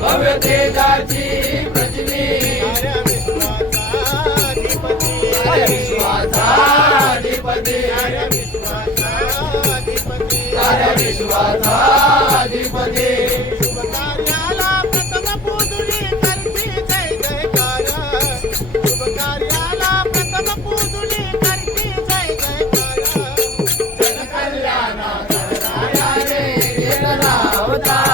भव्य तेजाची प्रचिती विश्वाचा अधिपती साऱ्या विश्वाचा अधिपती शुभ कार्याला प्रथम पूजुली करती जय जयकार शुभ कार्याला प्रथम पूजुली करती जय जयकार जनकल्याण करणाऱ्या रे येणारा अवतार